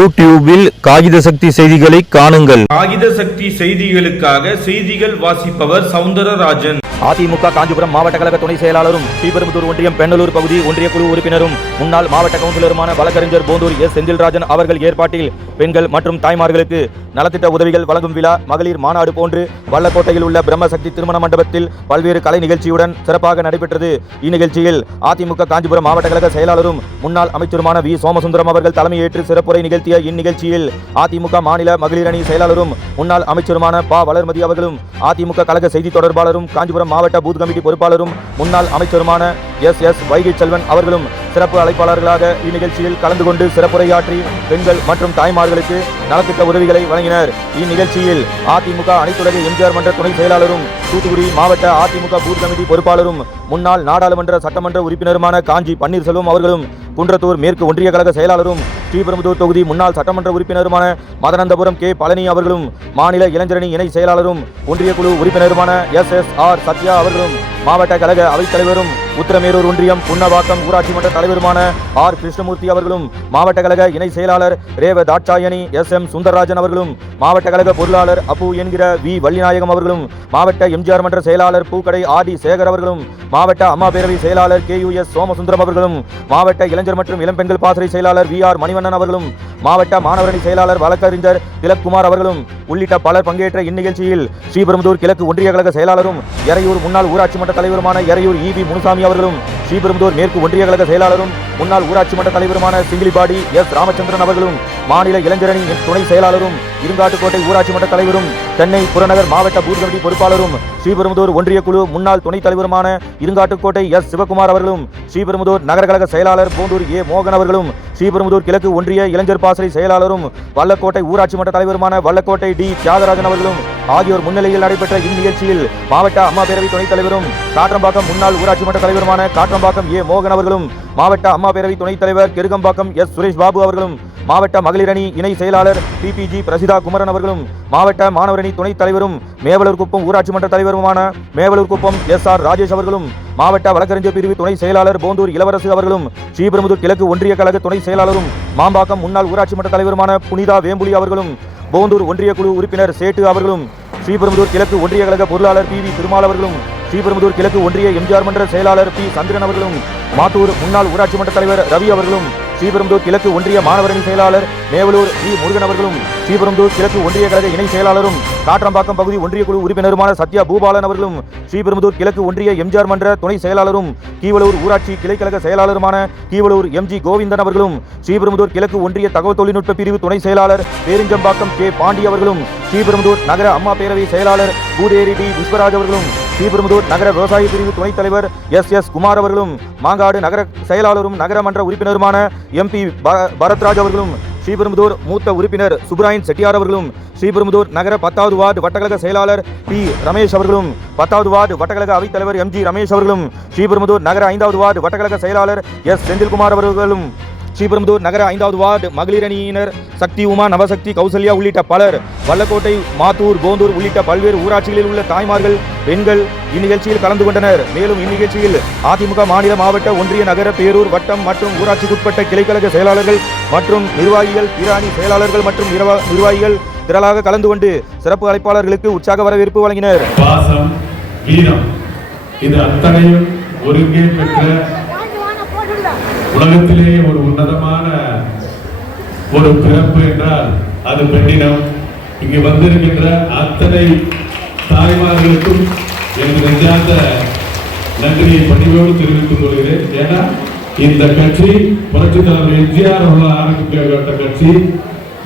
யூடியூபில் காகித சக்தி செய்திகளை காணுங்கள். காகித சக்தி செய்திகளுக்காக செய்திகள் வாசிப்பவர் சவுந்தரராஜன். அதிமுக காஞ்சிபுரம் மாவட்ட கழக துணை செயலாளரும் ஸ்ரீபெரும்புதூர் ஒன்றியம் பெண்ணலூர் பகுதி ஒன்றிய குழு உறுப்பினரும் முன்னாள் மாவட்ட கவுன்சிலருமான வழக்கறிஞர் போந்தூர் எஸ். செந்தில்ராஜன் அவர்கள் ஏற்பாட்டில் பெண்கள் மற்றும் தாய்மார்களுக்கு நலத்திட்ட உதவிகள் வழங்கும் விழா மகளிர் மாநாடு போன்று வல்லக்கோட்டையில் உள்ள பிரம்மசக்தி திருமண மண்டபத்தில் பல்வேறு கலை நிகழ்ச்சியுடன் சிறப்பாக நடைபெற்றது. இந்நிகழ்ச்சியில் அதிமுக காஞ்சிபுரம் மாவட்ட கழக செயலாளரும் முன்னாள் அமைச்சருமான வி. சோமசுந்தரம் அவர்கள் தலைமையேற்று சிறப்புரை நடத்திய இந்நிகழ்ச்சியில் அதிமுக மாநில மகளிர் அணி செயலாளரும் முன்னாள் அமைச்சருமான பா. வளர்மதி அவர்களும் அதிமுக கழக செய்தி தொடர்பாளரும் காஞ்சிபுரம் மாவட்ட பூத் கமிட்டி பொறுப்பாளரும் முன்னாள் அமைச்சருமான எஸ். எஸ். வைகை செல்வன் அவர்களும் சிறப்பு அழைப்பாளர்களாக இந்நிகழ்ச்சியில் கலந்து கொண்டு சிறப்புரையாற்றி பெண்கள் மற்றும் தாய்மார்களுக்கு நலத்திட்ட உதவிகளை வழங்கினர். இந்நிகழ்ச்சியில் அதிமுக அனைத்துலக எம்ஜிஆர் மன்ற துணை செயலாளரும் தூத்துக்குடி மாவட்ட அதிமுக பூத் கமிட்டி பொறுப்பாளரும் முன்னாள் நாடாளுமன்ற சட்டமன்ற உறுப்பினருமான காஞ்சி பன்னீர்செல்வம் அவர்களும் குன்றத்தூர் மேற்கு ஒன்றிய கழக செயலாளரும் ஸ்ரீபெரும்புதூர் தொகுதி முன்னாள் சட்டமன்ற உறுப்பினருமான மதனந்தபுரம் கே. பழனி அவர்களும் மாநில இளைஞரணி இணை செயலாளரும் ஒன்றிய குழு உறுப்பினருமான எஸ். எஸ். ஆர். சத்யா அவர்களும் மாவட்ட கழக அவைத்தலைவரும் உத்தரமேரூர் ஒன்றியம் புன்னவாக்கம் ஊராட்சி மன்ற தலைவருமான ஆர். கிருஷ்ணமூர்த்தி அவர்களும் மாவட்ட கழக இணை செயலாளர் ரேவ தாட்சாயணி எஸ். எம். சுந்தரராஜன் அவர்களும் மாவட்ட கழக பொருளாளர் அப்பு என்கிற வி. வள்ளிநாயகம் அவர்களும் மாவட்ட எம்ஜிஆர் மன்ற செயலாளர் பூக்கடை ஆர். டி. சேகர் அவர்களும் மாவட்ட அம்மா பேரவை செயலாளர் கே. யு. எஸ். சோமசுந்தரம் அவர்களும் மாவட்ட இளைஞர் மற்றும் இளம்பெண்கள் பாசறை செயலாளர் வி. ஆர். மணிவண்ணன் அவர்களும் மாவட்ட மாணவரணி செயலாளர் வழக்கறிஞர் திலக்குமார் அவர்களும் உள்ளிட்ட பலர் பங்கேற்ற இந்நிகழ்ச்சியில் ஸ்ரீபெரும்புதூர் கிழக்கு ஒன்றிய கழக செயலாளரும் எறையூர் முன்னாள் ஊராட்சி மன்ற தலைவருமான எறையூர் இபி முனுசாமி அவர்களும் ஸ்ரீபெரும்புதூர் மேற்கு ஒன்றிய கழக செயலாளரும் முன்னாள் ஊராட்சி மன்ற தலைவருமான சிங்கிலிபாடி எஸ் ராமச்சந்திரன் அவர்களும் மாநில இளைஞரணி துணை செயலாளரும் இருங்காட்டுக்கோட்டை ஊராட்சி மன்ற தலைவரும் சென்னை புறநகர் மாவட்ட பூத் கமிட்டி பொறுப்பாளரும் ஸ்ரீபெரும்புதூர் ஒன்றிய குழு முன்னாள் துணைத் தலைவருமான இருங்காட்டுக்கோட்டை எஸ். சிவகுமார் அவர்களும் ஸ்ரீபெரும்புதூர் நகர கழக செயலாளர் போந்தூர் ஏ. மோகன் அவர்களும் ஸ்ரீபெரும்புதூர் கிழக்கு ஒன்றிய இளைஞர் பாசறை செயலாளரும் வல்லக்கோட்டை ஊராட்சி மன்ற தலைவருமான வல்லக்கோட்டை டி. தியாகராஜன் அவர்களும் ஆகியோர் முன்னிலையில் நடைபெற்ற இந்நிகழ்ச்சியில் மாவட்ட அம்மா பேரவை துணைத் தலைவரும் காற்றம்பாக்கம் முன்னாள் ஊராட்சி மன்ற தலைவருமான காற்றம்பாக்கம் ஏ. மோகன் அவர்களும் மாவட்ட அம்மா பேரவை துணைத் தலைவர் கெருகம்பாக்கம் எஸ். சுரேஷ் பாபு அவர்களும் மாவட்ட மகளிரணி இணை செயலாளர் பிபிஜி பிரசிதா குமரன் அவர்களும் மாவட்ட மாணவரணி துணைத் தலைவரும் மேவலூர் குப்பம் ஊராட்சி மன்ற தலைவருமான மேவலூர் குப்பம் எஸ் ஆர் ராஜேஷ் அவர்களும் மாவட்ட வழக்கறிஞர் பிரிவு துணை செயலாளர் போந்தூர் இளவரசு அவர்களும் ஸ்ரீபெரும்புதூர் கிழக்கு ஒன்றிய கழக துணை செயலாளரும் மாம்பாக்கம் முன்னாள் ஊராட்சி மன்ற தலைவருமான புனிதா வேம்புலி அவர்களும் போந்தூர் ஒன்றிய குழு உறுப்பினர் சேட்டு அவர்களும் ஸ்ரீபெரும்புதூர் கிழக்கு ஒன்றிய கழக பொருளாளர் பி வி திருமால் அவர்களும் ஸ்ரீபெரும்புதூர் கிழக்கு ஒன்றிய எம்ஜிஆர் மன்ற செயலாளர் பி சந்திரன் அவர்களும் மாத்தூர் முன்னாள் ஊராட்சி மன்ற தலைவர் ரவி அவர்களும் ஸ்ரீபெரும்புதூர் கிழக்கு ஒன்றிய மாணவரணி செயலாளர் மேவலூர் வி முருகன் அவர்களும். ஸ்ரீபெரும்புதூர் கிழக்கு ஒன்றிய கழக இணை செயலாளரும் காற்றம்பாக்கம் பகுதி ஒன்றிய குழு உறுப்பினருமான சத்யா பூபாலன் அவர்களும் ஸ்ரீபெரும்புதூர் கிழக்கு ஒன்றிய எம்ஜிஆர் மன்ற துணை செயலாளரும் கீவலூர் ஊராட்சி கிளைக்கழக செயலாளருமான கீவலூர் எம் ஜி கோவிந்தன் அவர்களும் ஸ்ரீபெரும்புதூர் கிழக்கு ஒன்றிய தகவல் தொழில்நுட்ப பிரிவு துணை செயலாளர் பேரிஞ்சம்பாக்கம் கே பாண்டி அவர்களும் ஸ்ரீபெரும்புதூர் நகர அம்மா பேரவை செயலாளர் பூதேரி டி விஸ்வராஜ் அவர்களும் ஸ்ரீபெரும்புதூர் நகர விவசாய பிரிவு துணைத் தலைவர் எஸ் எஸ் குமார் அவர்களும் மாங்காடு நகர செயலாளரும் நகரமன்ற உறுப்பினருமான எம்பி பரத்ராஜ் அவர்களும் ஸ்ரீபெரும்புதூர் மூத்த உறுப்பினர் சுப்ராயன் செட்டியார் அவர்களும் ஸ்ரீபெரும்புதூர் நகர பத்தாவது வார்டு வட்டக்கழக செயலாளர் பி. ரமேஷ் அவர்களும் பத்தாவது வார்டு வட்டக்கழக அவைத்தலைவர் எம். ஜி. ரமேஷ் அவர்களும் ஸ்ரீபெரும்புதூர் நகர ஐந்தாவது வார்டு வட்டக்கழக செயலாளர் எஸ். செந்தில்குமார் அவர்களும் ஸ்ரீபெரும்புதூர் நகர ஐந்தாவது வார்டு மகளிர் அணியினர் சக்தி உமா நவசக்தி கௌசல்யா உள்ளிட்ட பலர் வல்லக்கோட்டை மாத்தூர் கோந்தூர் உள்ளிட்ட பல்வேறு ஊராட்சிகளில் உள்ள தாய்மார்கள் பெண்கள் இந்நிகழ்ச்சியில் கலந்து கொண்டனர். மேலும் இந்நிகழ்ச்சியில் அதிமுக மாநில மாவட்ட ஒன்றிய நகர பேரூர் வட்டம் மற்றும் ஊராட்சிக்குட்பட்ட கிளைக்கழக செயலாளர்கள் மற்றும் நிர்வாகிகள் பிராணி செயலாளர்கள் மற்றும் நிர்வாகிகள் திரளாக கலந்து கொண்டு சிறப்பு அழைப்பாளர்களுக்கு உற்சாக வரவேற்பு வழங்கினர். பாசம் வீரம் இது அத்தனையும் ஒருங்கே பெற்ற உலகத்திலேயே ஒரு உன்னதமான ஒரு பிறப்பு என்றால் அது பெண்ணினம். இங்கு வந்திருக்கின்ற அத்தனை தாய்மார்களுக்கும் எனக்கு நெஞ்சார்ந்த நன்றியை பணிவோடு தெரிவித்துக் கொள்கிறேன். ஏன்னா இந்த கட்சி புரட்சி தலைவர் எம்ஜிஆர் அவர்கள் ஆரம்பிக்கப்பட்ட கட்சி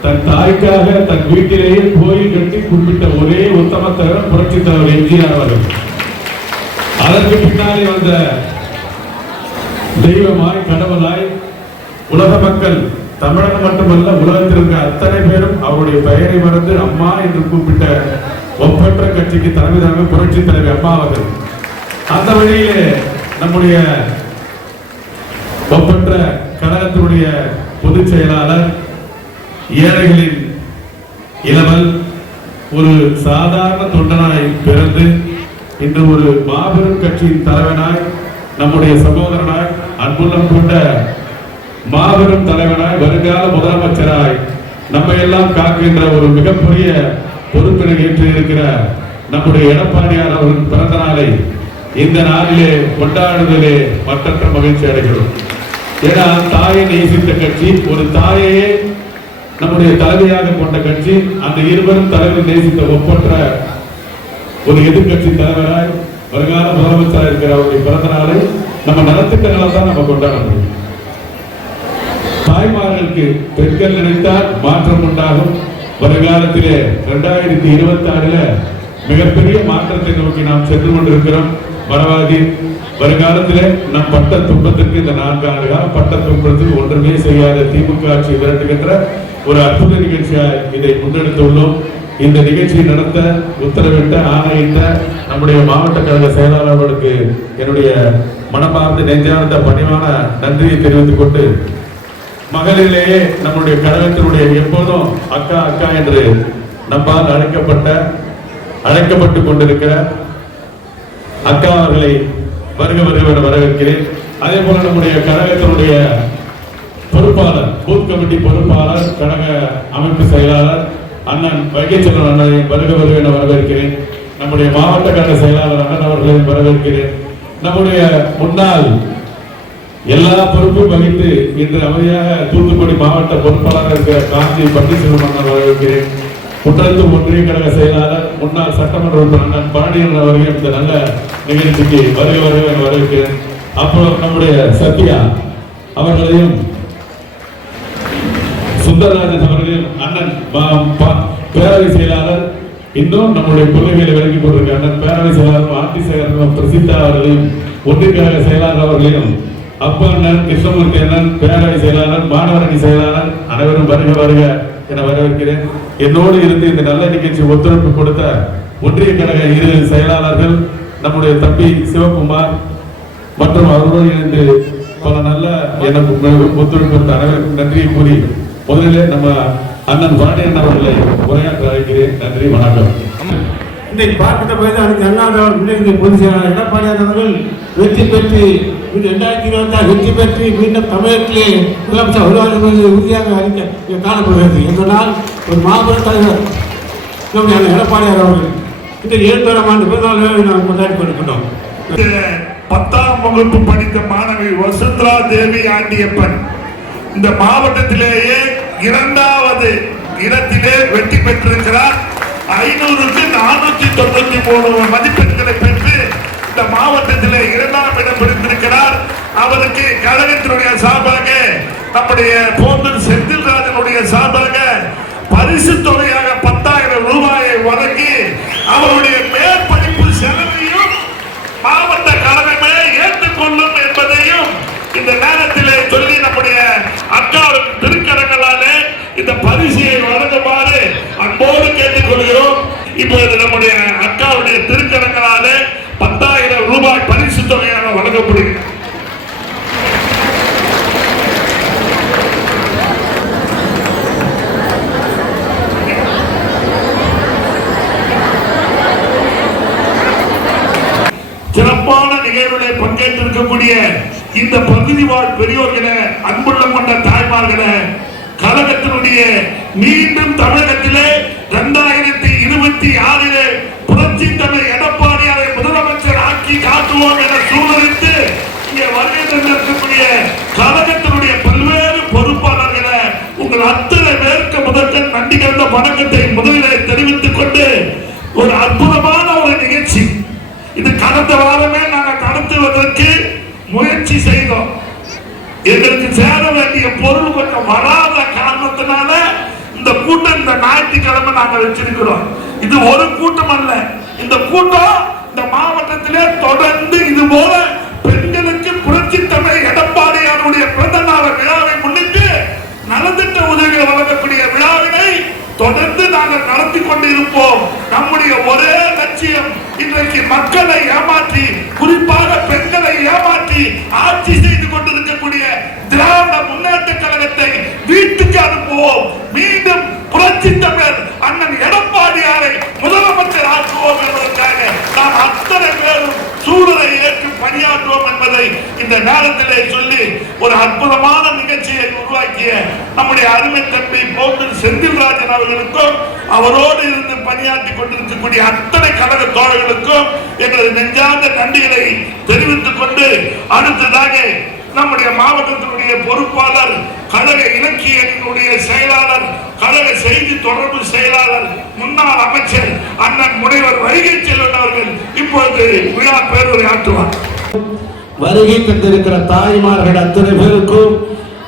தன் தாய்க்காக தன் வீட்டிலேயே கோயில் கட்டி குறிப்பிட்ட ஒரே உத்தம தலைவர் புரட்சி தலைவர் எம்ஜிஆர் அவர்கள். அதற்கு பின்னாலே வந்த தெய்வமாய் கடவுளாய் உலக மக்கள் தமிழகம் மட்டுமல்ல உலகத்திற்கு அத்தனை பேரும் அவருடைய பெயரை மறந்து அம்மா என்று கூப்பிட்ட ஒப்பற்ற கட்சிக்கு தலைமை தலைமை புரட்சி தலைவி அம்மா அவர்கள். அந்த வழியிலே நம்முடைய ஒப்பற்ற கழகத்தினுடைய பொதுச் செயலாளர் ஏழைகளின் இளவல் ஒரு சாதாரண தொண்டனாய் பிறந்து இன்று ஒரு மாபெரும் கட்சியின் தலைவனாய் நம்முடைய சகோதரனாய் அன்புள்ளம் கொண்ட மாபெரும் தலைவனாய் வருங்கால முதலமைச்சராய் நம்ம எல்லாம் காக்கின்ற ஒரு மிகப்பெரிய பொறுப்பினை ஏற்று இருக்கிற நம்முடைய எடப்பாடியார் அவரின் பிறந்த நாளை இந்த நாளிலே கொண்டாடுவதிலே மற்றற்ற மகிழ்ச்சி அடைகிறோம். ஏன்னா தாயை நேசித்த கட்சி ஒரு தாயையே நம்முடைய தலைமையாக கொண்ட கட்சி அந்த இருவரும் தலைவர் நேசித்த ஒப்பற்ற ஒரு எதிர்க்கட்சி தலைவராய் வருங்கால முதலமைச்சராக இருக்கிற அவருடைய பிறந்த நாளை நம்ம நலத்திட்டங்களை தான் நம்ம கொண்டாட முடியும் தாய்மார்களுக்கு பெண்கள் நினைத்தால் மாற்றம் உண்டாகும். வருங்காலத்திலே இரண்டாயிரத்தி இருபத்தி ஆறுல மிகப்பெரிய மாற்றத்தை நோக்கி நாம் சென்று கொண்டிருக்கிறோம். மறவாதி வருங்காலத்திலே நம் பட்ட துன்பத்திற்கு இந்த நான்கு ஆண்டு காலம் பட்ட துன்பத்துக்கு ஒன்றுமே செய்யாத திமுக ஆட்சி விரட்டுகின்ற ஒரு அற்புத நிகழ்ச்சியாய் இதை முன்னெடுத்துள்ளோம். இந்த நிகழ்ச்சியை நடத்த உத்தரவிட்ட ஆணையிட்ட நம்முடைய மாவட்ட கழக செயலாளர்களுக்கு என்னுடைய மனமார்ந்த நெஞ்சார்ந்த பணிவான நன்றியை தெரிவித்துக் கொண்டு மகளிரிலேயே நம்முடைய கழகத்தினுடைய எப்போதும் அக்கா அக்கா என்று நம்மால் அழைக்கப்பட்ட அழைக்கப்பட்டு கொண்டிருக்கிற அக்கா அவர்களை வருக வருக என வரவேற்கிறேன். அதே போல நம்முடைய கழகத்தினுடைய பொறுப்பாளர் பூத் கமிட்டி பொறுப்பாளர் கழக அமைப்பு செயலாளர் அண்ணன் வைகைச்செல்வன் அண்ணனை வருக வருக என வரவேற்கிறேன். நம்முடைய மாவட்ட கழக செயலாளர் அண்ணன் அவர்களையும் வரவேற்கிறேன். நம்முடைய முன்னாள் எல்லா பொறுப்பும் வகித்து இன்று அமைதியாக தூத்துக்குடி மாவட்ட பொறுப்பாளர் இருக்கிற காஞ்சி பன்னீர்செல்வம் அண்ணன் வரவேற்கிறேன். குற்றத்து ஒன்றிய கழக செயலாளர் முன்னாள் சட்டமன்ற உறுப்பினர் அண்ணன் பாண்டியன் அவர்கள் இந்த நல்ல நிகழ்ச்சிக்கு வருகை வருகை வரவேற்கிறேன். அப்புறம் நம்முடைய சத்யா அவர்களையும் சுந்தரராஜன் அவர்களையும் அண்ணன் பேரவை செயலாளர் இன்னும் நம்முடைய கொள்கைகளை விளக்கி கொண்டிருக்க அண்ணன் பேரவை செயலாளர் ஆட்சி செயலாளரும் பிரசித்தா அவர்களையும் ஒன்றிய கழக செயலாளர் அவர்களையும் அப்பா அண்ணன் கிருஷ்ணமூர்த்தி அண்ணன் பேரவை செயலாளர் மாணவரணி செயலாளர் அனைவரும் வருக வருக என வரவேற்கிறேன். என்னோடு இருந்து இந்த நல்ல நிகழ்ச்சி ஒத்துழைப்பு கொடுத்த ஒன்றிய கழக இரு செயலாளர்கள் நம்முடைய தம்பி சிவகுமார் மற்றும் அவருடன் இணைந்து பல நல்ல எனக்கு ஒத்துழைப்பு கொடுத்த அனைவருக்கும் நன்றியை கூறி முதலிலே நம்ம அண்ணன் பாண்டியன் அவர்களை உரையாற்ற அழைக்கிறேன் நன்றி வணக்கம். இன்றைக்கு பார்க்கின்ற போது அதுக்கு அண்ணாதவர் பொதுச் செயலாளர் எடப்பாடியார் அவர்கள் வெற்றி பெற்று இரண்டாயிரத்தி இருபத்தி ஆறு வெற்றி பெற்று மீண்டும் தமிழகத்திலே முதலமைச்சர் வருவார் என்பது உறுதியாக அறிக்க இங்கே காணப்படுகிறது. என்பதால் ஒரு மாபெரும் தலைவர் நம்முடைய எடப்பாடியார் அவர்கள் இன்றைக்கு ஏழாம் ஆண்டு பிறந்தநாளை நாம் கொண்டாடி கொண்டிருக்கிறோம் பத்தாம் வகுப்பு படித்த மாணவி வசுந்தரா தேவி ஆண்டியப்பன். இந்த மாவட்டத்திலேயே இரண்டாவது இடத்திலே வெற்றி பெற்றிருக்கிறார். ஐநூறுக்கு நானூத்தி தொண்ணூத்தி மூணு மதிப்பெண்களை பெற்று இந்த மாவட்டத்திலே இரண்டாம் இடம் பிடித்திருக்கிறார். அவருக்கு கழகத்தினுடைய சார்பாக நம்முடைய போந்தன் செந்தில்ராஜனுடைய சார்பாக பரிசு தொகையாக பத்தாயிரம் ரூபாயை வழங்கி அவருடைய மேற்படிப்பு செலவையும் மாவட்ட கழகமே ஏற்றுக்கொள்ளும் என்பதையும் இந்த நேரத்திலே சொல்லி நம்முடைய அக்காவின் இந்த பரிசையை வழங்குமாறு அன்போடு கேட்டுக்கொள்கிறோம். இப்பொழுது நம்முடைய அக்காவுடைய திருக்கரங்களாலே பத்தாயிரம் ரூபாய் பரிசு தொகையாக வழங்கப்படுகிறது. சிறப்பான நிகழ்வுகளை பங்கேற்றிருக்கக்கூடிய இந்த பகுதி வாழ் பெரியோர்களே அன்புள்ளம் கொண்ட தாய்மார்களே கழகத்தினுடைய மீண்டும் தமிழகத்திலே இரண்டாயிரத்தி இருபத்தி ஆறிலே புரட்சி தமிழ் எடப்பாடியாரை முதலமைச்சர் ஆக்கி காட்டுவோம் என சூழலிட்டு இங்கே வருகை தந்திருக்கக்கூடிய கழகத்தினுடைய பல்வேறு பொறுப்பாளர்களை உங்கள் அத்தனை பேருக்கு முதற்கண் நன்றி கலந்த வணக்கத்தை முதலிலே தெரிவித்துக் கொண்டு ஒரு அற்புதமான ஒரு நிகழ்ச்சி. இது கடந்த வாரமே நாங்கள் நடத்துவதற்கு முயற்சி செய்தோம். எங்களுக்கு சேர வேண்டிய பொருள் கொஞ்சம் வராத இருக்கிறதுனால இந்த கூட்டம் இந்த ஞாயிற்றுக்கிழமை நாங்க வச்சிருக்கிறோம். இது ஒரு கூட்டம் அல்ல. இந்த கூட்டம் இந்த மாவட்டத்திலே தொடர்ந்து இது போல பெண்களுக்கு புரட்சி தமிழ் எடப்பாடியாருடைய பிறந்த நாள் விழாவை முன்னிட்டு நலத்திட்ட உதவி வழங்கக்கூடிய விழாவினை தொடர்ந்து நாங்கள் நடத்தி கொண்டிருப்போம். நம்முடைய ஒரே லட்சியம் இன்றைக்கு மக்களை ஏமாற்றி குறிப்பாக பெண்களை ஏமாற்றி ஆட்சி செய்து கொண்டிருக்கக்கூடிய திராவிட முன்னேற்ற கழகத்தை வீட்டுக்கு அனுப்புவோம். மீண்டும் புரட்சி தமிழர் அண்ணன் எடப்பாடியாரை முதலமைச்சர் ஆக்குவோம் என்பதற்காக நாம் அத்தனை பேரும் சூழலை ஏற்று பணியாற்றுவோம் என்பதை இந்த நேரத்திலே சொல்லி ஒரு அற்புதமான நிகழ்ச்சியை உருவாக்கிய நம்முடைய அருமை தம்பி போக்கு செந்தில்ராஜன் அவர்களுக்கும் அவரோடு இருந்து பணியாற்றி கொண்டிருக்கக்கூடிய அத்தனை கழக தோழர்களுக்கும் எங்களது நெஞ்சார்ந்த நன்றிகளை தெரிவித்துக் கொண்டு அடுத்ததாக நம்முடைய மாவட்டத்தினுடைய பொறுப்பாளர் கழக இலக்கியத்தினுடைய செயலாளர் கழக செய்தி தொடர்பு செயலாளர் முன்னாள் அமைச்சர் அண்ணன் முனைவர் வருகை செல்வன் அவர்கள் இப்பொழுது விழா பேருரை ஆற்றுவார். வருகை தந்திருக்கிற தாய்மார்கள் அத்தனை பேருக்கும்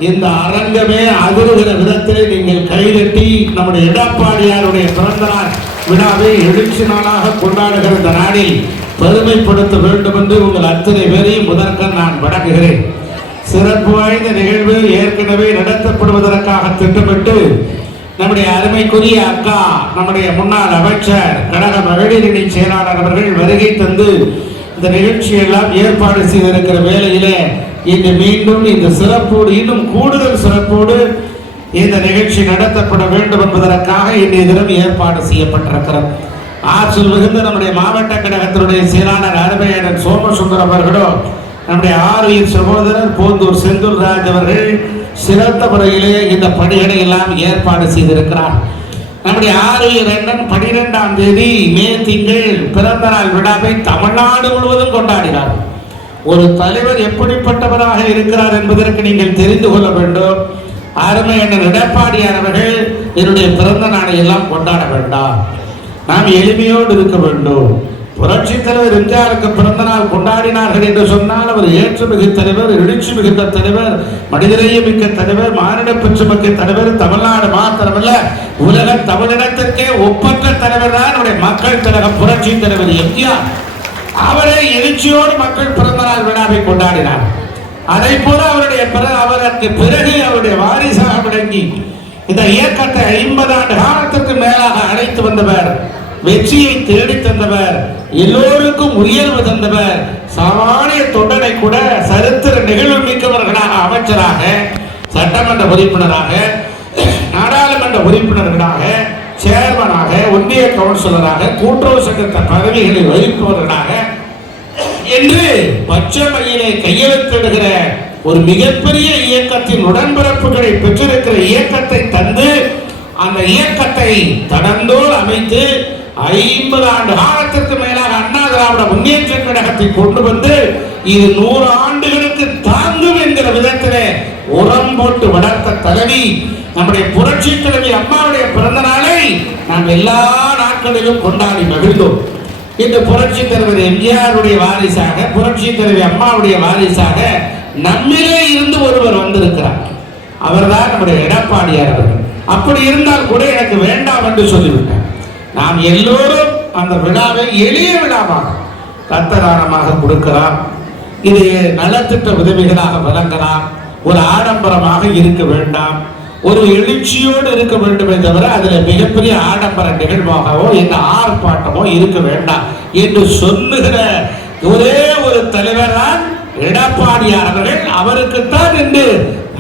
இந்த அரங்கமே அதிர்கிற விதத்திலே நீங்கள் கைதட்டி நம்முடைய எடப்பாடியாருடைய பிறந்த நாள் விழாவை எழுச்சி நாளாக கொண்டாடுகிற இந்த நாளில் பெருமைப்படுத்த வேண்டும் என்று உங்கள் அத்தனை பேரையும் முதற்க நான் வணங்குகிறேன். சிறப்பு வாய்ந்த நிகழ்வு ஏற்கனவே நடத்தப்படுவதற்காக திட்டமிட்டு நம்முடைய அருமைக்குரிய அக்கா நம்முடைய முன்னாள் அமைச்சர் கழக மகளிரணி செயலாளர் அவர்கள் வருகை தந்து இந்த நிகழ்ச்சியெல்லாம் ஏற்பாடு செய்திருக்கிற வேளையிலே இன்று மீண்டும் இந்த சிறப்போடு இன்னும் கூடுதல் சிறப்போடு இந்த நிகழ்ச்சி நடத்தப்பட வேண்டும் என்பதற்காக இன்றைய தினம் ஏற்பாடு செய்யப்பட்டிருக்கிறது. ஆற்றல் மிகுந்த நம்முடைய மாவட்ட கழகத்தினுடைய செயலாளர் அருமையாளர் சோமசுந்தர் அவர்களோ நம்முடைய ஆறுயிர் சகோதரர் போந்தூர் செந்தூர்ராஜ் அவர்கள் சிறந்த முறையிலே இந்த பணிகளை எல்லாம் ஏற்பாடு செய்திருக்கிறார். நம்முடைய ஆறுயிர் அண்ணன் பனிரெண்டாம் தேதி மே திங்கள் பிறந்த நாள் விழாவை தமிழ்நாடு முழுவதும் கொண்டாடினார் ஒரு தலைவர் எப்படிப்பட்டவராக இருக்கிறார் என்பதற்கு நீங்கள் தெரிந்து கொள்ள வேண்டும். அருமை என்ன எடப்பாடியார் அவர்கள் என்னுடைய பிறந்த நாளை எல்லாம் கொண்டாட வேண்டாம். நாம் எளிமையோடு இருக்க வேண்டும். புரட்சி தலைவர் எம்ஜிஆருக்கு பிறந்த நாள் கொண்டாடினார்கள் என்று சொன்னால் அவர் ஏற்றுமிகு தலைவர் எழுச்சி மிகுந்த தலைவர் மனிதநேய மிக்க தலைவர் மானிட மிக்க தலைவர் தமிழ்நாடு மாத்திரமல்ல உலக தமிழினத்திற்கே ஒப்பற்ற தலைவர் தான் நம்முடைய மக்கள் தலைவர் புரட்சி தலைவர் எம்ஜிஆர். அவரை எழுச்சியோடு மக்கள் பிறந்த நாள் விழாவை கொண்டாடினார். அதை போல அவருடைய பிற- அவருக்கு பிறகு அவருடைய வாரிசாக விளங்கி இந்த இயக்கத்தை ஐம்பது ஆண்டு காலத்திற்கு மேலாக அழைத்து வந்தவர் வெற்றியை தேடி தந்தவர் எல்லோருக்கும் உயர்வு தந்தவர் சாமானிய தொண்டனை கூட சரித்திர நிகழ்வு மிக்கவர்களாக அமைச்சராக சட்டமன்ற உறுப்பினராக நாடாளுமன்ற உறுப்பினர்களாக சேர்மனாக ஒன்றிய கவுன்சிலராக கூட்டுறவு சங்கத்த பதவிகளை வகிப்பவர்களாக என்று பச்சைமையிலே கையெழுத்திடுகிற ஒரு மிகப்பெரிய இயக்கத்தின் உடன்பிறப்புகளை பெற்றிருக்கிற இயக்கத்தை தந்து அந்த இயக்கத்தை தடந்தோல் அமைத்து ஐம்பது ஆண்டு காலத்திற்கு மேலாக அண்ணா திராவிட முன்னேற்ற கழகத்தை கொண்டு வந்து இது நூறு ஆண்டுகளுக்கு தான் என்கிற விதத்திலே உரம் போட்டு வளர்த்த தலைவி நம்முடைய புரட்சி தலைவி அம்மாவுடைய பிறந்த நாளை நாம் எல்லா நாட்களிலும் கொண்டாடி மகிழ்ந்தோம். இந்த புரட்சி தலைவர் எம்ஜிஆருடைய வாரிசாக புரட்சி தலைவி அம்மாவுடைய வாரிசாக நம்மிலே இருந்து ஒருவர் வந்திருக்கிறார். அவர்தான் நம்முடைய எடப்பாடியார் அவர்கள். அப்படி இருந்தால் கூட எனக்கு வேண்டாம் என்று சொல்லிவிட்டார். நாம் எல்லோரும் அந்த விழாவை எளிய விழாவாக கத்தரானமாக கொடுக்கிறான் இது நலத்திட்ட உதவிகளாக வழங்கலாம். ஒரு ஆடம்பரமாக இருக்க வேண்டாம். ஒரு எழுச்சியோடு இருக்க வேண்டுமே தவிர அதில் மிகப்பெரிய ஆடம்பர நிகழ்வாகவோ இந்த ஆர்ப்பாட்டமோ இருக்க வேண்டாம் என்று சொல்லுகிற ஒரே ஒரு தலைவர் தான் எடப்பாடியார் அவர்கள். அவருக்குத்தான் இன்று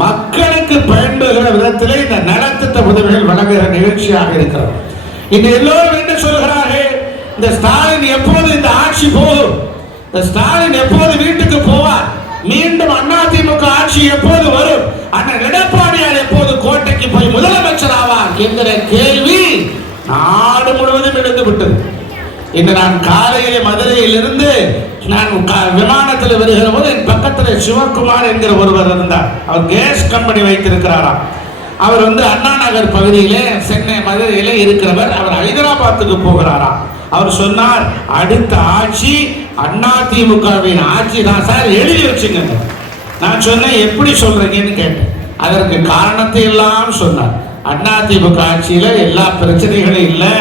மக்களுக்கு பயன்படுகிற விதத்திலே இந்த நலத்திட்ட உதவிகள் வழங்குகிற நிகழ்ச்சியாக இருக்கிறது. இன்று எல்லோரும் என்ன சொல்கிறார்கள்? இந்த ஸ்டாலின் எப்போது இந்த ஆட்சி போகும்? ஸ்டாலின் எப்போது வீட்டுக்கு போவார்? மீண்டும் அதிமுக ஆட்சி எப்போது வரும்? அண்ணன் எடப்பாடியார் எப்போது கோட்டைக்கு போய் முதலமைச்சர் ஆவார் என்கிற கேள்வி நாடு முழுவதும் எழுந்து விட்டது இன்று நான் காலையிலே மதுரையிலிருந்து நான் விமானத்தில் வருகிற போது என் பக்கத்தில் சிவகுமார் என்கிற ஒருவர் இருந்தார். அவர் கேஸ் கம்பெனி வைத்திருக்கிறாராம். அவர் வந்து அண்ணா நகர் பகுதியிலே சென்னை மதுரையிலே இருக்கிறவர். அவர் ஹைதராபாத்துக்கு போகிறாராம். அவர் சொன்னார் அடுத்த ஆட்சி அண்ணா திமுகவின் ஆட்சி தான் சார். எழுதி வச்சுங்க நான் சொன்னேன் எப்படி சொல்றீங்கன்னு கேட்டேன். அதற்கு காரணத்தை எல்லாம் சொன்னார். அண்ணா திமுக ஆட்சியில எல்லா பிரச்சனைகளும் இல்லை.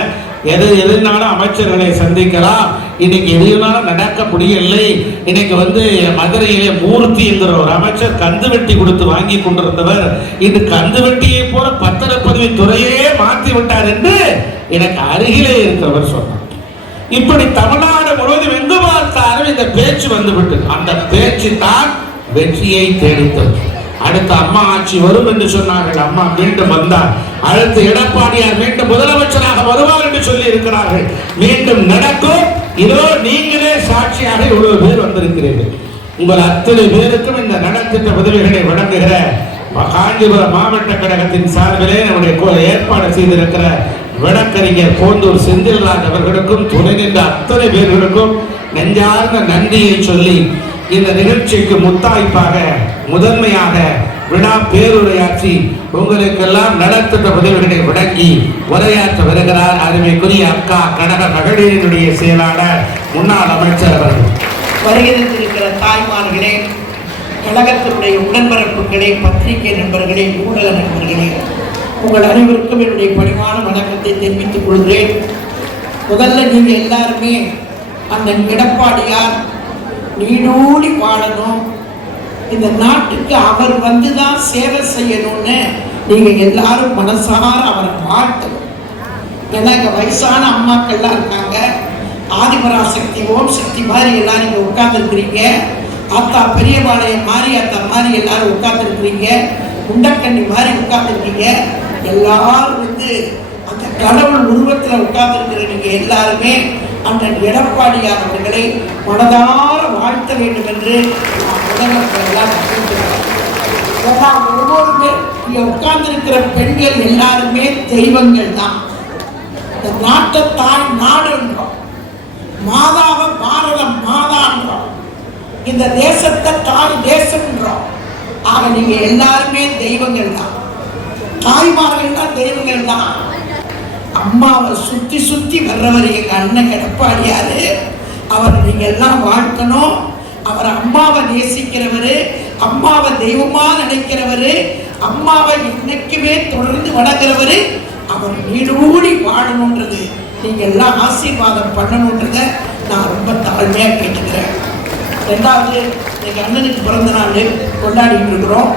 எது எதுனாலும் அமைச்சர்களை சந்திக்கலாம். இன்னைக்கு எதுனாலும் நடக்க முடியவில்லை இன்னைக்கு வந்து மதுரையிலே மூர்த்தி என்கிற ஒரு அமைச்சர் கந்து வெட்டி கொடுத்து வாங்கி கொண்டிருந்தவர். இது கந்து வெட்டியை போல பத்திரப்பதிவு துறையே மாற்றி விட்டார் என்று எனக்கு அருகிலே இருக்கிறவர் சொன்னார். இப்படி தமிழ்நாடு முழுவதும் எங்கு இந்த பேச்சு வந்துவிட்டது அந்த பேச்சு தான் வெற்றியை தேடித்தது. அடுத்த அம்மா ஆட்சி வரும் என்று சொன்னார்கள். அம்மா மீண்டும் வந்தார். அடுத்து எடப்பாடியார் மீண்டும் முதலமைச்சராக வருவார் என்று சொல்லி இருக்கிறார்கள். மீண்டும் நடக்கும். இதோ நீங்களே சாட்சியாக இவ்வளவு பேர் வந்திருக்கிறீர்கள். உங்கள் அத்தனை பேருக்கும் இந்த நலத்திட்ட உதவிகளை வழங்குகிற காஞ்சிபுரம் மாவட்ட கழகத்தின் சார்பிலே நம்முடைய கோ- ஏற்பாடு செய்திருக்கிற வழக்கறிஞர் போந்தூர் செந்தில்ராஜ் அவர்களுக்கும் துணை நின்ற அத்தனை பேர்களுக்கும் நெஞ்சார்ந்த நன்றியை சொல்லி இந்த நிகழ்ச்சிக்கு முத்தாய்ப்பாக முதன்மையாக விழா பேருரையாற்றி உங்களுக்கெல்லாம் நலத்திட்ட உதவிகளை வழங்கி உரையாற்ற வருகிறார் அருமைக்குரிய அக்கா கனக மகளிரினுடைய செயலாளர் முன்னாள் அமைச்சர் அவர்கள். வருகிறந்திருக்கிற தாய்மார்களே கழகத்தினுடைய உடன்பரப்புகளே பத்திரிகை நண்பர்களே ஊடக நண்பர்களே உங்கள் அனைவருக்கும் என்னுடைய பணிவான வணக்கத்தை தெரிவித்துக் கொள்கிறேன். முதல்ல நீங்கள் எல்லாருமே அந்த எடப்பாடியார் நீடோடி வாழணும். இந்த நாட்டுக்கு அவர் வந்து தான் சேவை செய்யணும்னு நீங்க எல்லாரும் மனசார அவரை வாழ்த்தணும். ஏன்னா இங்க வயசான அம்மாக்கள்லாம் இருக்காங்க. ஆதிபராசக்தி ஓம் சக்தி மாதிரி எல்லாரும் இங்க உட்கார்ந்துருக்கிறீங்க. அத்தா பெரியபாளையம் மாதிரி அத்தா மாதிரி எல்லாரும் உட்கார்ந்துருக்கிறீங்க. முண்டக்கண்ணி மாதிரி உட்கார்ந்துருக்கீங்க. எல்லாரும் வந்து அந்த கடவுள் உருவத்தில் உட்கார்ந்துருக்கிற நீங்க எல்லாருமே அண்ணன் எடப்பாடியார் அவர்களை மனதார வாழ்த்த வேண்டும் என்று ஒவ்வொருமே ஒவ்வொரு பேர் உட்கார்ந்திருக்கிற பெண்கள் எல்லாருமே தெய்வங்கள் தான். இந்த நாட்டை தாய் நாடுன்றோம் மாதாவை பாரத மாதான்றோம் இந்த தேசத்தை தாய் தேசம்ன்றோம் ஆக நீங்க எல்லாருமே தெய்வங்கள் தான். தாய்மார்கள் தான் தெய்வங்கள் தான். அம்மாவை சுற்றி சுற்றி வர்றவர் எங்கள் அண்ணன் எடப்பாடியார். அவர் நீங்கள் எல்லாம் வாழ்த்தணும். அவர் அம்மாவை நேசிக்கிறவர் அம்மாவை தெய்வமாக நினைக்கிறவர் அம்மாவை இன்னைக்குமே தொடர்ந்து வணங்குறவர் அவர் நீடூடி வாழணுன்றது நீங்கள் எல்லாம் ஆசீர்வாதம் பண்ணணுன்றத நான் ரொம்ப தாழ்மையாக கேட்டுக்கிறேன். ரெண்டாவது எங்கள் அண்ணனுக்கு பிறந்த நாள் கொண்டாடிட்டு இருக்கிறோம்.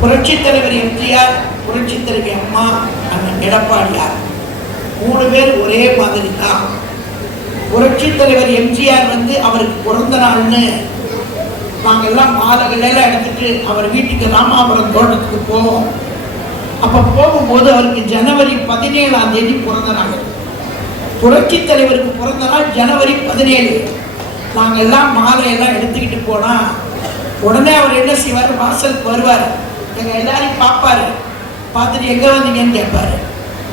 புரட்சித் தலைவர் எம்ஜிஆர் புரட்சித் தலைவி அம்மா எடப்பாடியார். மூணு பேர் ஒரே மாதிரி தான் புரட்சி தலைவர் எம்ஜிஆர் வந்து அவருக்கு பிறந்த நாள்னு நாங்கள்லாம் மாலைகள் எடுத்துட்டு அவர் வீட்டுக்கு ராமாபுரம் தோட்டத்துக்கு போவோம். அப்போ போகும்போது அவருக்கு ஜனவரி பதினேழாம் தேதி பிறந்த நாள். புரட்சித் தலைவருக்கு பிறந்த நாள் ஜனவரி பதினேழு. நாங்கள் எல்லாம் மாலையெல்லாம் எடுத்துக்கிட்டு போனால் உடனே அவர் என்ன செய்வார்? வாசலுக்கு வருவார். எங்கள் எல்லாரையும் பார்ப்பாரு. பார்த்துட்டு எங்கே வந்தீங்கன்னு கேட்பாரு.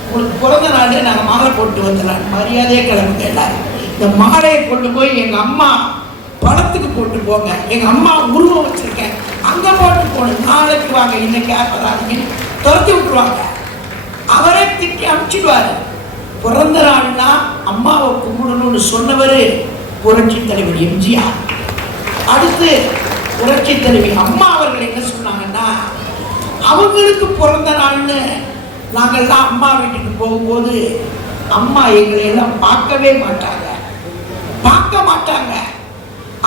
உங்களுக்கு பிறந்த நாள் நாங்கள் மாலை போட்டு வந்துடலாம் மரியாதையே கிளம்புங்க எல்லாரும். இந்த மாலையை கொண்டு போய் எங்கள் அம்மா படத்துக்கு போட்டு போங்க. எங்கள் அம்மா உருவம் வச்சுருக்கேன். அங்கே போட்டு போகணும் நாளைக்கு வாங்க. இன்னைக்கு யார் துரத்தி விட்டுருவாங்க. அவரே திட்டி அனுப்பிச்சிடுவாரு பிறந்த நாள்னா அம்மாவை கும்பிடணும்னு சொன்னவர் புரட்சி தலைவர் எம்ஜிஆர். அடுத்து புரட்சி தலைவி அம்மா அவர்கள் என்ன சொன்னாங்கன்னா அவங்களுக்கு பிறந்த நாள்னு நாங்கள்லாம் அம்மா வீட்டுக்கு போகும்போது அம்மா எங்களை எல்லாம் பார்க்கவே மாட்டாங்க. பார்க்க மாட்டாங்க.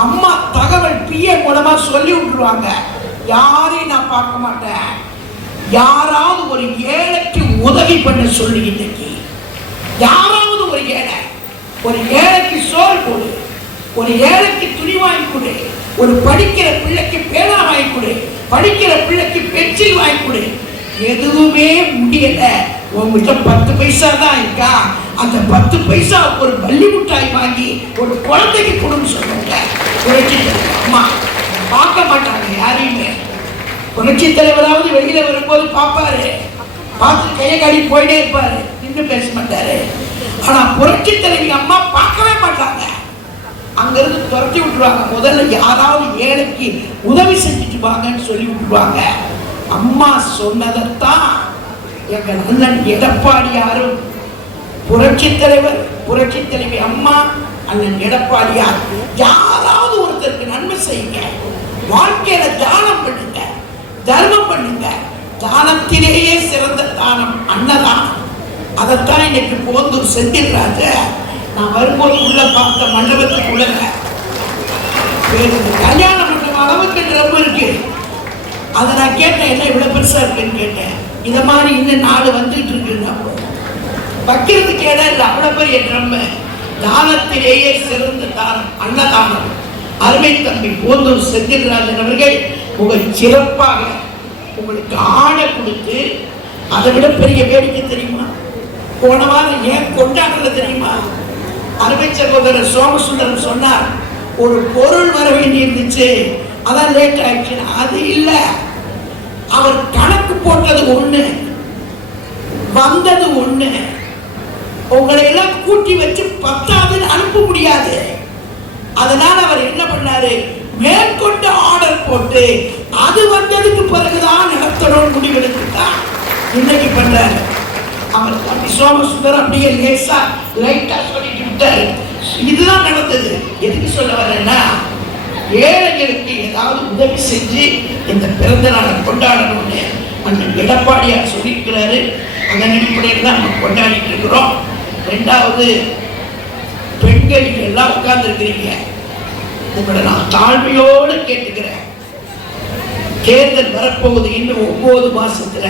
அம்மா தகவல் பிஏ மூலமா சொல்லி விட்டுருவாங்க. யாரையும் நான் பார்க்க மாட்டேன். யாராவது ஒரு ஏழைக்கு உதவி பண்ண சொல்லி இன்னைக்கு. யாராவது ஒரு ஏழை ஒரு ஏழைக்கு சோறு போடு ஒரு ஏழைக்கு துணி வாங்கி கொடு ஒரு படிக்கிற பிள்ளைக்கு பேனா வாங்கி கொடு. படிக்கிற பிள்ளைக்கு பென்சில் வாங்கி கொடு. எதுவுமே முடியல. உங்ககிட்ட பத்து பைசா தான் இருக்கா? அந்த பத்து பைசா ஒரு பள்ளி மிட்டாய் வாங்கி ஒரு குழந்தைக்கு கொடுன்னு சொல்லுங்க புரட்சி தலைவர் அம்மா பார்க்க மாட்டாங்க யாரையுமே. புரட்சி தலைவராவது வெளியில வரும்போது பார்ப்பாரு. பார்த்து கையை காடி போயிட்டே இருப்பாரு. நின்று பேச மாட்டாரு. ஆனா புரட்சி தலைவி அம்மா பார்க்கவே மாட்டாங்க. அங்கிருந்து துரத்தி விட்டுருவாங்க. முதல்ல யாராவது ஏழைக்கு உதவி செஞ்சுட்டு வாங்கன்னு சொல்லி விட்டுருவாங்க. அம்மா சொன்னதைத்தான் எங்கள் அண்ணன் எடப்பாடியாரும் புரட்சி தலைவர் புரட்சி தலைவி அம்மா அண்ணன் எடப்பாடியார் யாராவது ஒருத்தருக்கு நன்மை செய்யுங்க. வாழ்க்கையில தானம் பண்ணுங்க. தர்மம் பண்ணுங்க. தானத்திலேயே சிறந்த தானம் அன்னதானம். அதைத்தான் இன்னைக்கு போந்தூர் செந்தில்ராஜ நான் வரும்போது உள்ள பார்த்த மண்டபத்துக்கு உள்ள கல்யாண மண்டபம் அளவுக்கு ரொம்ப இருக்கு. அதை நான் கேட்டேன் என்ன இவ்வளவு பெருசா இருக்குன்னு கேட்டேன். இந்த மாதிரி இன்னும் நாலு வந்துட்டு இருக்குன்னா வைக்கிறதுக்கு இடம் இல்லை. அவ்வளவு பெரிய ட்ரம்மு. தானத்திலேயே சிறந்த தானம் அன்னதானம். அருமை தம்பி போந்தூர் செந்தில்ராஜன் அவர்கள் உங்கள் சிறப்பாக உங்களுக்கு ஆணை கொடுத்து அதை விட பெரிய வேடிக்கை தெரியுமா? போன வாரம் ஏன் கொண்டாடுறது தெரியுமா? அருமை சகோதரர் சோமசுந்தரம் சொன்னார் ஒரு பொருள் வர வேண்டி இருந்துச்சு அதான் லேட் ஆயிடுச்சு அது இல்லை. அவர் கணக்கு போட்டது ஒண்ணு வந்தது ஒண்ணு. உங்களை எல்லாம் கூட்டி வச்சு பத்தாவது அனுப்ப முடியாது. அதனால அவர் என்ன பண்ணாரு? மேற்கொண்டு ஆர்டர் போட்டு அது வந்ததுக்கு பிறகுதான் நடத்தணும் முடிவெடுத்துட்டார். இன்னைக்கு பண்றாரு. அவர் தம்பி சோமசுந்தரம் அப்படியே லேசா லைட்டா சொல்லிட்டு விட்டாரு. இதுதான் நடந்தது. எதுக்கு சொல்ல வரேன்னா ஏழைகளுக்கு ஏதாவது உதவி செஞ்சு இந்த பிறந்த நாளை கொண்டாடணும்னு அந்த எடப்பாடியார் சொல்லியிருக்கிறாரு. அதன் அடிப்படையில் தான் நம்ம கொண்டாடிட்டு இருக்கிறோம். ரெண்டாவது பெண்கள் எல்லாம் உட்கார்ந்துருக்கிறீங்க. உங்களை நான் தாழ்மையோடு கேட்டுக்கிறேன். தேர்தல் வரப்போகுது இன்னும் ஒன்பது மாசத்துல.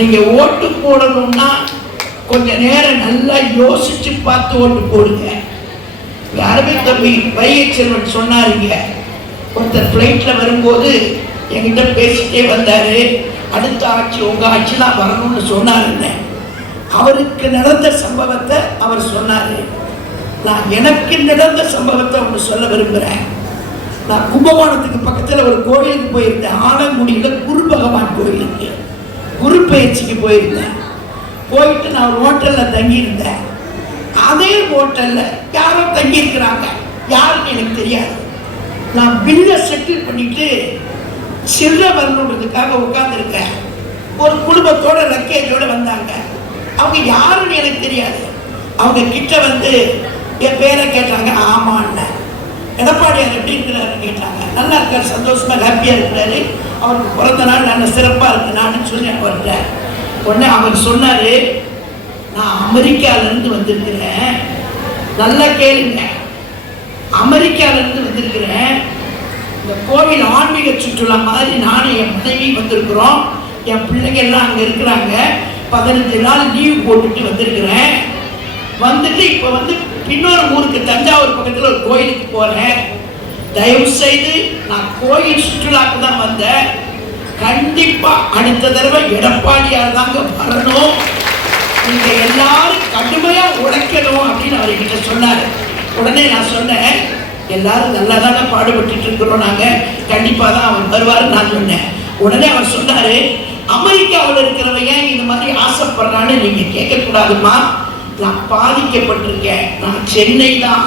நீங்க ஓட்டு போடணும்னா கொஞ்ச நேரம் நல்லா யோசிச்சு பார்த்து ஓட்டு போடுங்க. அரபி தம்பி வைகை செல்வன் சொன்னாருங்க. ஒருத்தர் ஃப்ளைட்ல வரும்போது என்கிட்ட பேசிட்டே வந்தாரு. அடுத்த ஆட்சி உங்க ஆட்சி தான் வரணும்னு சொன்னாருங்க. அவருக்கு நடந்த சம்பவத்தை அவர் சொன்னாரு. நான் எனக்கு நடந்த சம்பவத்தை ஒன்று சொல்ல விரும்புகிறேன் நான் கும்பகோணத்துக்கு பக்கத்தில் ஒரு கோயிலுக்கு போயிருந்தேன். ஆலங்குடியில் குரு பகவான் கோயிலுக்கு. குரு பயிற்சிக்கு போயிருந்தேன். போயிட்டு நான் ஒரு ஹோட்டலில் தங்கியிருந்தேன். அதே ஹோட்டலில் யாரோ தங்கியிருக்கிறாங்க. யாருன்னு எனக்கு தெரியாது. நான் பில்லை செட்டில் பண்ணிட்டு சில்ல வரணுன்றதுக்காக உட்காந்துருக்கேன் ஒரு குடும்பத்தோட லக்கேஜோட வந்தாங்க. அவங்க யாருன்னு எனக்கு தெரியாது. அவங்க கிட்ட வந்து என் பேரை கேட்டாங்க ஆமான்னு எடப்பாடியார் எப்படி இருக்கிறாருன்னு கேட்டாங்க. நல்லா இருக்கார் சந்தோஷமா ஹாப்பியா இருக்கிறாரு. அவருக்கு பிறந்த நாள் நல்ல சிறப்பாக இருக்கு நான் சொல்லி அவர்கிட்ட உடனே அவர் சொன்னார் நான் அமெரிக்காவிலேருந்து வந்திருக்கிறேன். நல்லா கேளுங்க. அமெரிக்காவிலேருந்து வந்திருக்கிறேன். இந்த கோவில் ஆன்மீக சுற்றுலா மாதிரி நானும் என் மனைவி வந்திருக்கிறோம். என் பிள்ளைங்க எல்லாம் அங்கே இருக்கிறாங்க. பதினஞ்சு நாள் லீவ் போட்டுட்டு வந்திருக்கிறேன். வந்துட்டு இப்போ வந்து இன்னொரு ஊருக்கு தஞ்சாவூர் பக்கத்தில் ஒரு கோயிலுக்கு போகிறேன் தயவு செய்து நான் கோயில் சுற்றுலாக்கு தான் வந்தேன். கண்டிப்பா அடுத்த தடவை எடப்பாடியார் தாங்க வரணும். நீங்க எல்லாரும் கடுமையா உழைக்கணும் அப்படின்னு அவர் என்கிட்ட சொன்னாரு. உடனே நான் சொன்னேன் எல்லாரும் நல்லா தானே பாடுபட்டுட்டு இருக்கிறோம் நாங்க. கண்டிப்பா தான் அவர் வருவார் நான் சொன்னேன். உடனே அவர் சொன்னாரு அமெரிக்காவில் இருக்கிறவன் ஏன் இந்த மாதிரி ஆசைப்படுறான்னு நீங்க கேட்கக்கூடாதுமா நான் பாதிக்கப்பட்டிருக்கேன். நான் சென்னை தான்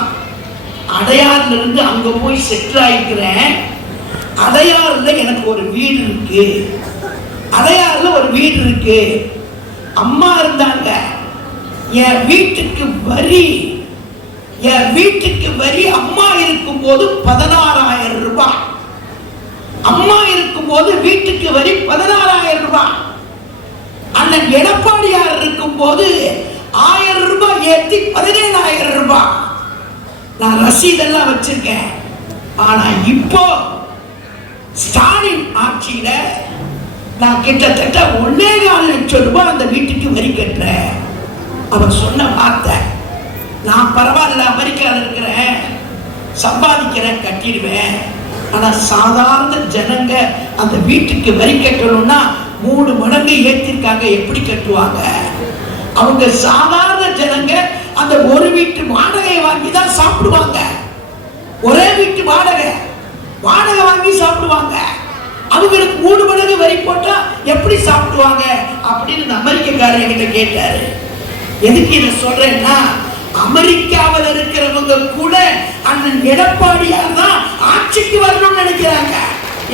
அடையாறுல இருந்து அங்க போய் செட்டில் ஆயிருக்கிறேன் அடையாறுல எனக்கு ஒரு வீடு இருக்கு. அடையாறுல ஒரு வீடு இருக்கு. அம்மா இருந்தாங்க. என் வீட்டுக்கு வரி. என் வீட்டுக்கு வரி அம்மா இருக்கும் போது பதினாறாயிரம் ரூபாய். அம்மா இருக்கும் போது வீட்டுக்கு வரி பதினாறாயிரம் ரூபாய். அண்ணன் எடப்பாடியார் இருக்கும்போது ஆயிரம் ரூபாய் ஏத்தி பதினேழாயிரம் ரூபாய். நான் ரசீதெல்லாம் வச்சிருக்கேன். ஆனா இப்போ ஸ்டாலின் ஆட்சியில நான் கிட்டத்தட்ட ஒன்னே கால் லட்சம் ரூபாய் அந்த வீட்டுக்கு வரி கட்டுறேன். அவர் சொன்ன வார்த்தை நான் பரவாயில்ல அமெரிக்காவில் இருக்கிறேன். சம்பாதிக்கிறேன் கட்டிடுவேன். ஆனா சாதாரண ஜனங்க அந்த வீட்டுக்கு வரி கட்டணும்னா மூணு மடங்கு ஏத்திருக்காங்க எப்படி கட்டுவாங்க? அவங்க சாதாரண ஜனங்க அந்த ஒரு வீட்டு வாடகையை வாங்கி தான் சாப்பிடுவாங்க. ஒரே வீட்டு வாடகை. வாடகை வாங்கி சாப்பிடுவாங்க. அவங்களுக்கு மூணு மடங்கு வரி போட்டா எப்படி சாப்பிடுவாங்க அப்படின்னு அமெரிக்கக்காரர் என்கிட்ட கேட்டாரு. எதுக்கு இதை சொல்றேன்னா அமெரிக்காவில் இருக்கிறவங்க கூட அண்ணன் எடப்பாடியார் தான் ஆட்சிக்கு வரணும்னு நினைக்கிறாங்க.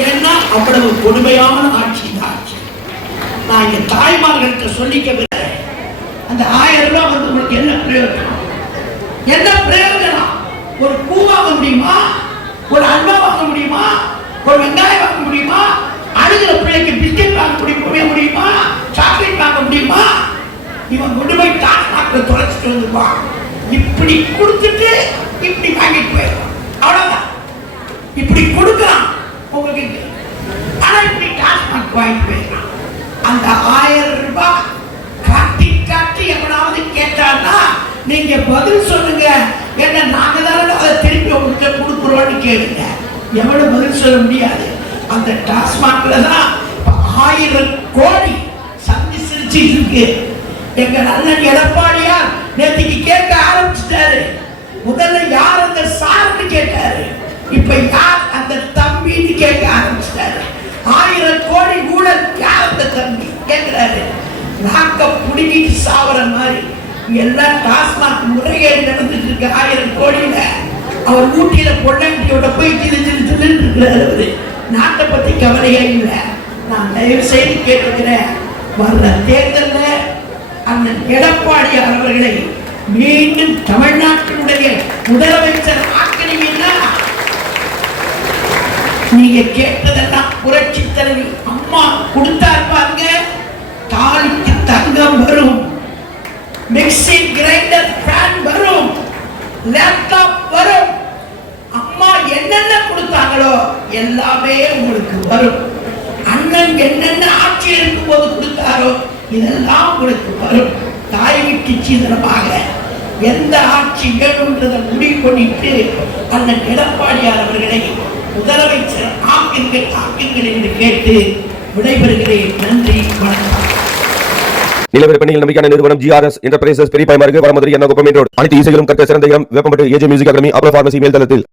ஏன்னா அவ்வளவு கொடுமையான ஆட்சி தான் ஆட்சி. நான் இங்க தாய்மார்கள்ட்ட சொல்லிக்க விரும்புறேன். அந்த ஆயிரம் ரூபாய் வந்து உங்களுக்கு என்ன பிரயோஜனம்? என்ன பிரயோஜனம்? ஒரு பூ வாங்க முடியுமா? ஒரு அல்வா வாங்க முடியுமா? ஒரு வெங்காயம் வாங்க முடியுமா? அழுகிற பிள்ளைக்கு பிஸ்கெட் வாங்க முடிய முடியுமா? சாக்லேட் வாங்க முடியுமா? இவன் கொண்டு போய் டாஸ்மாக்ல தொலைச்சிட்டு வந்துருவான். இப்படி கொடுத்துட்டு இப்படி வாங்கிட்டு போயிடுவான். அவ்வளவுதான். இப்படி கொடுக்குறான் உங்ககிட்ட ஆனா இப்படி டாஸ்மாக் வாங்கிட்டு போயிடுறான். அந்த நீங்க பதில் சொல்லுங்க. என்ன நாங்க தானே அதை திருப்பி உங்ககிட்ட கொடுக்குறோம்னு கேளுங்க. எவ்வளவு பதில் சொல்ல முடியாது. அந்த டாஸ்மாக்ல தான் ஆயிரம் கோடி சந்தி சிரிச்சு இருக்கு. எங்க நல்ல எடப்பாடியார் நேற்றுக்கு கேட்க ஆரம்பிச்சிட்டாரு. முதல்ல யார் அந்த சார்னு கேட்டாரு. இப்ப யார் அந்த தம்பின்னு கேட்க ஆரம்பிச்சிட்டாரு. ஆயிரம் கோடி ஊழல் யார் அந்த தம்பி? கேட்கிறாரு. நாக்க புடுங்கிட்டு சாவர மாதிரி. எல்லாம் டாஸ்மாக் முறைகேடு நடந்துட்டு இருக்கு ஆயிரம் கோடியில அவர் ஊட்டியில பொள்ளாண்டியோட போய் சின்ன சின்ன சின்ன இருக்கிறார் அவரு நாட்டை பத்தி கவலையே இல்லை. நான் தயவு செய்து கேட்டுக்கிறேன். வர்ற தேர்தலில் அந்த எடப்பாடி அவர்களை மீண்டும் தமிழ்நாட்டினுடைய முதலமைச்சர் ஆக்கினீங்கன்னா நீங்க கேட்டதெல்லாம் புரட்சி தலைவி அம்மா கொடுத்தாரு பாருங்க. தாலிக்கு தங்கம் வரும். மிக்ஸி கிரைண்டர் ஃபேன் வரும். லேப்டாப் வரும். அம்மா என்னென்ன கொடுத்தாங்களோ எல்லாமே உங்களுக்கு வரும். அண்ணன் என்னென்ன ஆட்சி இருக்கும்போது கொடுத்தாரோ இதெல்லாம் உங்களுக்கு வரும். தாய் வீட்டு சீதனமாக எந்த ஆட்சி வேணுன்றதை முடிவு பண்ணிட்டு அண்ணன் எடப்பாடியார் அவர்களை முதலமைச்சர் ஆக்குங்கள் ஆக்குங்கள் என்று கேட்டு விடைபெறுகிறேன். நன்றி வணக்கம். நிலவர நம்பிக்கையான நிறுவனம் ஜிஆர்எஸ் என்டர்பிரைசஸ் பெரிய பாய்மார்க்கு வரமதுரை என்ன குப்பமேட்டோடு அனைத்து இசைகளும் கற்க சிறந்த இடம். வேப்பம்பட்டு ஏஜே மியூசிக் அகாடமி அப்ரோ பார்மசி மேல்தளத்தில்.